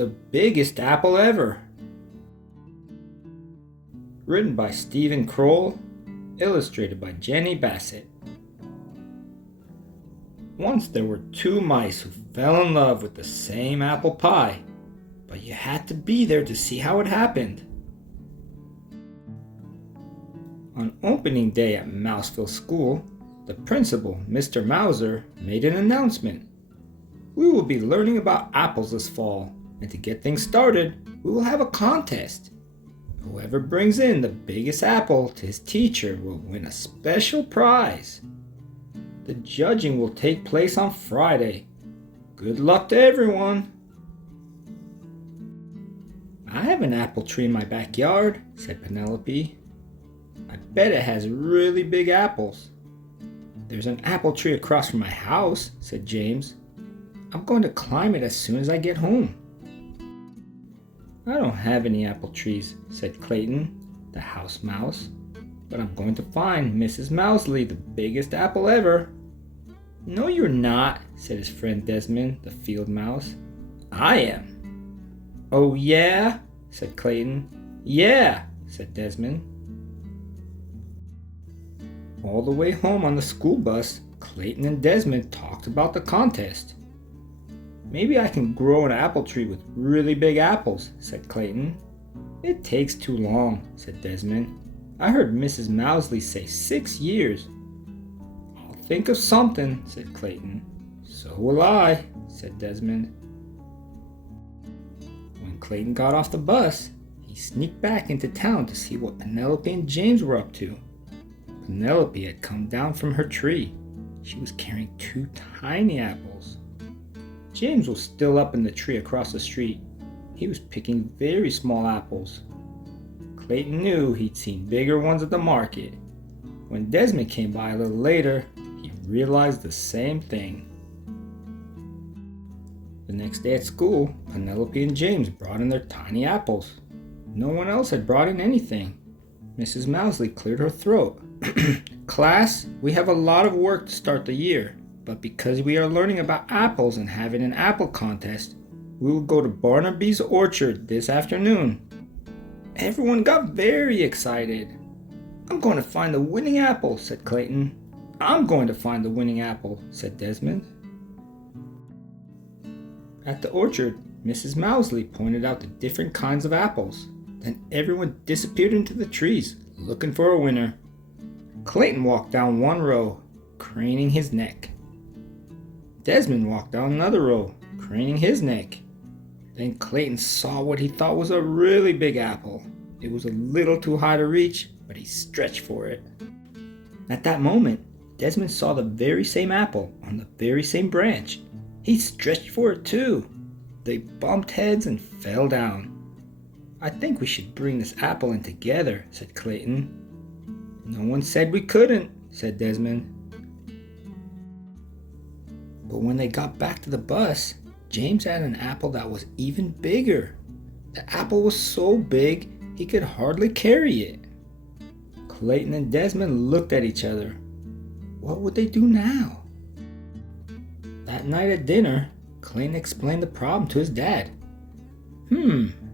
The biggest apple ever. Written by Stephen Kroll, illustrated by Jeni Bassett. Once there were two mice who fell in love with the same apple pie, but you had to be there to see how it happened. On opening day at Mouseville School, the principal, Mr. Mouser, made an announcement. We will be learning about apples this fall, and to get things started, we will have a contest. Whoever brings in the biggest apple to his teacher will win a special prize. The judging will take place on Friday. Good luck to everyone. I have an apple tree in my backyard, said Penelope. I bet it has really big apples. There's an apple tree across from my house, said James. I'm going to climb it as soon as I get home. I don't have any apple trees, said Clayton, the house mouse, but I'm going to find Mrs. Mousley the biggest apple ever. No, you're not, said his friend Desmond, the field mouse. I am. Oh, yeah, said Clayton. Yeah, said Desmond. All the way home on the school bus, Clayton and Desmond talked about the contest. Maybe I can grow an apple tree with really big apples, said Clayton. It takes too long, said Desmond. I heard Mrs. Mousley say 6 years. I'll think of something, said Clayton. So will I, said Desmond. When Clayton got off the bus, he sneaked back into town to see what Penelope and James were up to. Penelope had come down from her tree. She was carrying 2 tiny apples. James was still up in the tree across the street. He was picking very small apples. Clayton knew he'd seen bigger ones at the market. When Desmond came by a little later, he realized the same thing. The next day at school, Penelope and James brought in their tiny apples. No one else had brought in anything. Mrs. Mousley cleared her throat. Class, we have a lot of work to start the year. But because we are learning about apples and having an apple contest, we will go to Barnaby's orchard this afternoon. Everyone got very excited. I'm going to find the winning apple, said Clayton. I'm going to find the winning apple, said Desmond. At the orchard, Mrs. Mousley pointed out the different kinds of apples. Then everyone disappeared into the trees, looking for a winner. Clayton walked down one row, craning his neck. Desmond walked down another row, craning his neck. Then Clayton saw what he thought was a really big apple. It was a little too high to reach, but he stretched for it. At that moment, Desmond saw the very same apple on the very same branch. He stretched for it too. They bumped heads and fell down. I think we should bring this apple in together, said Clayton. No one said we couldn't, said Desmond. But when they got back to the bus, James had an apple that was even bigger. The apple was so big, he could hardly carry it. Clayton and Desmond looked at each other. What would they do now? That night at dinner, Clayton explained the problem to his dad.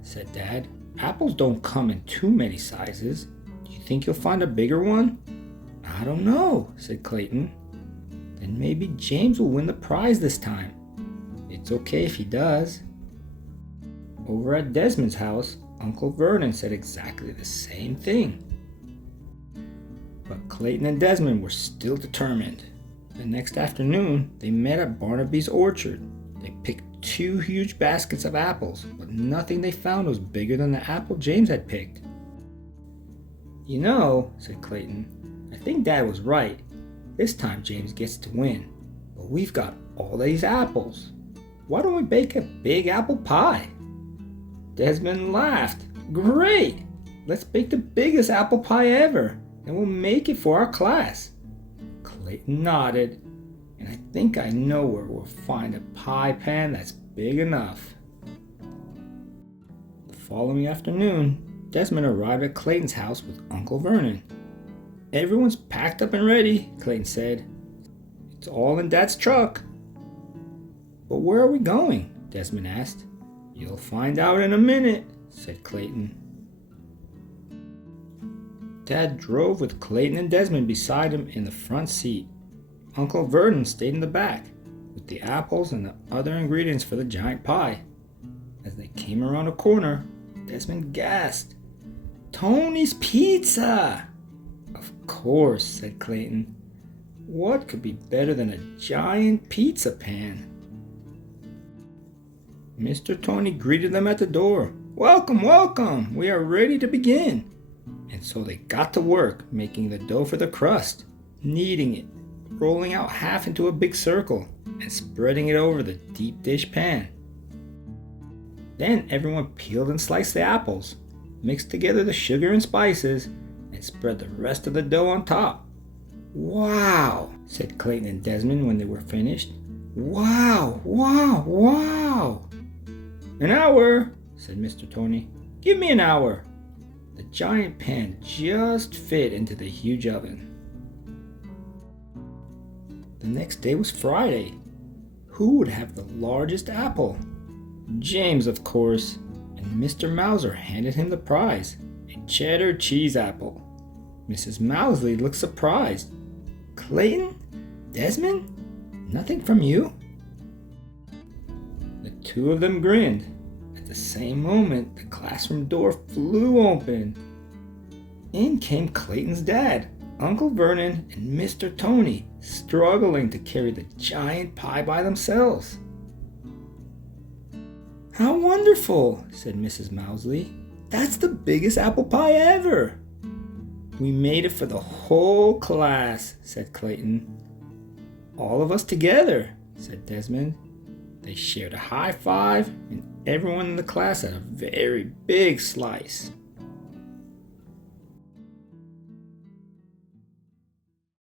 Said Dad, apples don't come in too many sizes. Do you think you'll find a bigger one? I don't know, said Clayton. Then maybe James will win the prize this time. It's okay if he does. Over at Desmond's house, Uncle Vernon said exactly the same thing. But Clayton and Desmond were still determined. The next afternoon, they met at Barnaby's orchard. They picked 2 huge baskets of apples, but nothing they found was bigger than the apple James had picked. You know, said Clayton, I think Dad was right. This time James gets to win. But we've got all these apples. Why don't we bake a big apple pie? Desmond laughed. Great! Let's bake the biggest apple pie ever, and we'll make it for our class. Clayton nodded, and I think I know where we'll find a pie pan that's big enough. The following afternoon, Desmond arrived at Clayton's house with Uncle Vernon. Everyone's packed up and ready, Clayton said. It's all in Dad's truck. But where are we going? Desmond asked. "You'll find out in a minute," said Clayton. Dad drove with Clayton and Desmond beside him in the front seat. Uncle Vernon stayed in the back with the apples and the other ingredients for the giant pie. As they came around a corner, Desmond gasped, "Tony's Pizza!" "Of course," said Clayton. "What could be better than a giant pizza pan?" Mr. Tony greeted them at the door. "Welcome, welcome! We are ready to begin." And so they got to work making the dough for the crust, kneading it, rolling out half into a big circle, and spreading it over the deep dish pan. Then everyone peeled and sliced the apples, mixed together the sugar and spices, and spread the rest of the dough on top. "Wow," said Clayton and Desmond when they were finished. "Wow, wow, wow." "An hour," said Mr. Tony. "Give me an hour." The giant pan just fit into the huge oven. The next day was Friday. Who would have the largest apple? James, of course, and Mr. Mouser handed him the prize, a cheddar cheese apple. Mrs. Mousley looked surprised. "Clayton? Desmond? Nothing from you?" The two of them grinned. At the same moment, the classroom door flew open. In came Clayton's dad, Uncle Vernon, and Mr. Tony, struggling to carry the giant pie by themselves. "How wonderful," said Mrs. Mousley. "That's the biggest apple pie ever." "We made it for the whole class," said Clayton. "All of us together," said Desmond. They shared a high five, and everyone in the class had a very big slice.